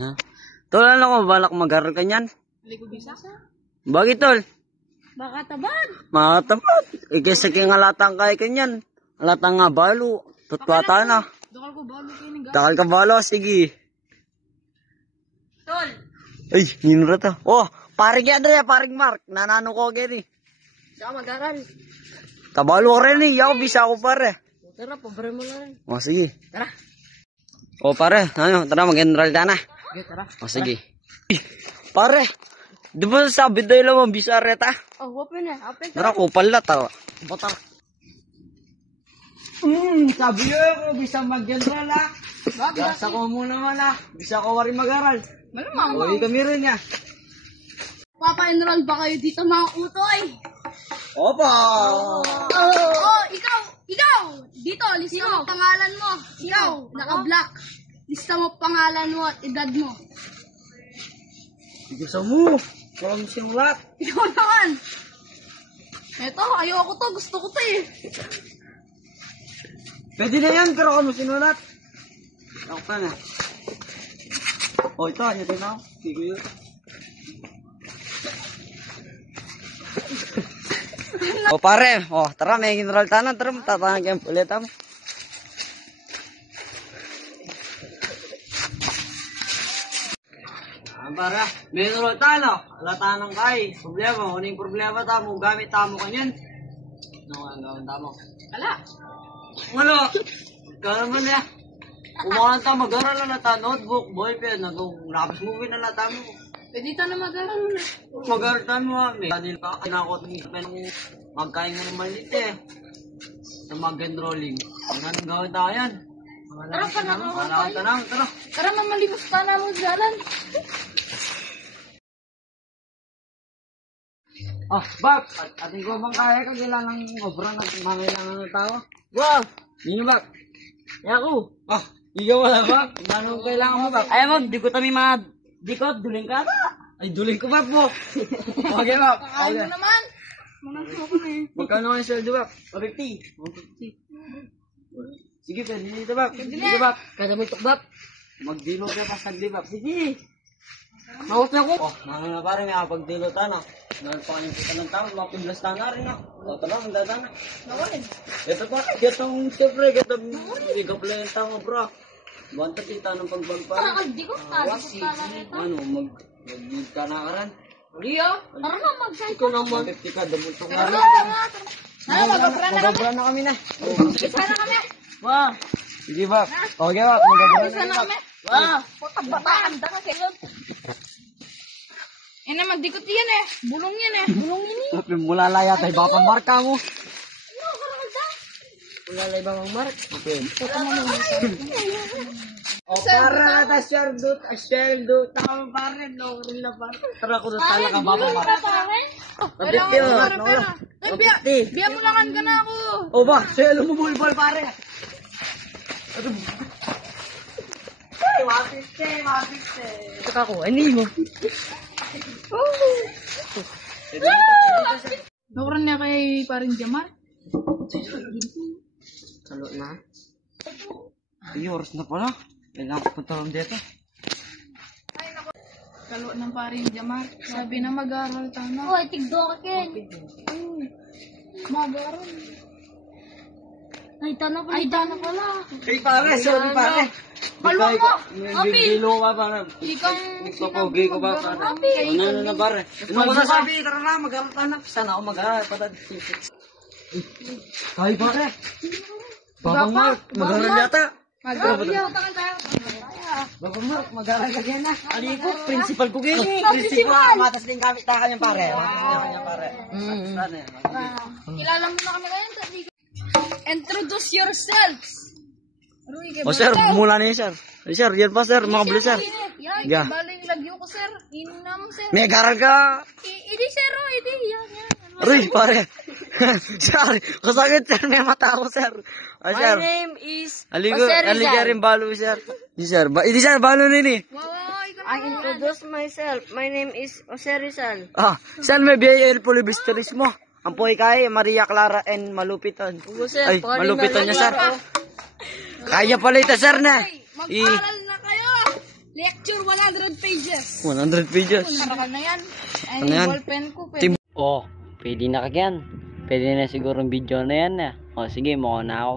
Ha? Tol, ano ko, balak mag-aral ka niyan? Hindi ko bisa. Bakit, tol? Baka tabad. Matapat. Ikisa king alatang kay kanyan. Alatang nga balo. Tutwata na. Dakal ko balo kayo ng Takal ka balo, sige. Tol. Ay, minura to. Oh, paring Andrea, paring Mark. Nanano ko gini. Saka mag-aral. Kabalo ka rin eh. Ako, bisa ako pare. Tara, pabre mo na rin. O, sige. Tara. O, pare. Ano, tara, mag-enroll ka na. Okay, tara. O, sige. Pare, di ba sabi tayo lang ang bisa reta? Oh, open na. Open. Tara, kupal na. Tara. Bata. Sabi nyo ako, bisa mag-enroll ha. Bisa ko muna man ha. Bisa ko rin mag-aral. Malamang. Uwi kami rin niya. Papa-enroll ba kayo dito mga utoy? Opa! Oh, ikaw! Dito, lista mo pangalan mo. Ikaw, naka-black. Lista mo pangalan mo at edad mo. Gusto mo. Walang sinulat. Ikaw naman. Eto, ayoko to. Gusto ko to eh. Pwede na yan, pero kung sinulat. Ako pa na. O, ito. Ito na. Sigo yun. O, pare. O, tara. May enroll tanan. Tara, tatangan kayo ulit mo. Para, may enroll tayo. Alatanan kay. Problema. Huning problema tamo. Gamit tamo kanyan. Ano ang gawin tamo? Ala. Ano? Kaya naman ya. Umahan tayo mag-aral na nata. Notebook, ballpen. Nag-rapis movie na nata mo. Pwede ka na mag-aral mo na. Mag-aral tayo mo kami. Kanil pa kinakot ng magkain nga ng maliit eh. Sa mag-enrolling. Anong gawin tayo yan? Tara ka na. Tara. Tara, mamalimos pa na mo jalan. Ah, Bak! Ating ko bang kaya ka kailangan ng obra na mangailangan ng tao? Wow! Nino, Bak? Yaku! Ah, ikaw wala, Bak? Anong kailangan mo, Bak? Ay mo, di ko kami mga dikot, duling ka ba? Ay, duling ko, Bak po. Okay, Bak. Kakain mo naman. Manang mo kami. Magkano ang sweldo, Bak? 150. 150. Sige, pwede dito, Bak. Sige, Bak. Kada mo itok, Magdilo ka pa sagli, Bak. Sige. Mawas na ko. Oh, ano na pare, may kapagdilo ta na. Dahil pa kanyang kita ng tao, mapiblas ta na rin na. O, tala, magdada na. Nawarin. Ito pa, gatong siyempre, gatong igaplay ang tao, bro. Banta kita ng pagbagpala. Tara, di ko ka. Di ko ka na ito. Ano, mag-lead ka na ka rin. Leo, tara na, mag-sign Ikaw naman. 150 ka, damultong ka Tara rin. na, tara na. Tara, mag-abra na kami. Mag-abra na kami na. Isa na kami. Wow. Sige, Bak. Okay, Bak. Mag-abra Isa na na kami. Wow. Puta, bataan. Daka kayo. Yan naman, dikot yan eh. Bulong yan eh. Bulong yan eh. kami. Mulalaya tayo, baka marka mo. Ano, karang da? Mulalay ba ang mark? Okay. Puta mo naman. O, para, asweldo. Taka mo pare, no, rin na pare. Tara ko na tala ka, baka Bulong marka. na pare. Kapit yun. Ay, biya mo lang ka na ako. O ba, selo mo bulbol pare. Ay, mapiste. Saka ko, ani mo. Nakuran niya kay paring Jamar. Salo na. Ay, oras na pala. Kailangan ko punta rin dito. Kalo ng paring Jamar. Sabi na mag-aaral tayo na. Hoy, tigdo ka ken. Mag-aaral. Ay, tana pala. Ay, pare, sorry pare. Kalwa mo. Dilo ka pare. Ikang Nagpapogi ko ba pare? Ano na pare? Ano ko nasabi? Tara na, mag-aaral tayo na. Sana ako mag-aaral. Ay, pare. Babang Mark, mag-aaral yata. Mag-aaral. Babang Mark, mag-aaral ka yan na. Ali ko, principal ko gini. Principal. Matas din kami takan yung pare. Matas din kami yung pare. Kilala mo na kami ngayon. Introduce yourselves. O sir, mula na yun sir. Ay sir, yan pa sir, mga buli sir. Yan, Yeah. bali nilagyo ko sir. Inam sir. May garal ka. Idi sir, idi. Yan. Aray, pare. Sorry, kasakit sir, may mata ako sir. Ay sir. My name is Aliga rin balo sir. Hindi sir, hindi sir, balo na ni. I introduce myself. My name is Jose Rizal. Ah, sir, may BIL Polibisteris mo. Ang poy kay Maria Clara and Malupitan. Ay, Malupitan niya sir. Kaya pala ito sir na. Mag-aral na kayo. Lecture 100 pages. 100 pages. Karakan na yan. Ay, Ano yan? ballpen ko. Pwede. Oh, pwede na kagyan. Pwede na siguro yung video na yan. O, sige, mukha na ako.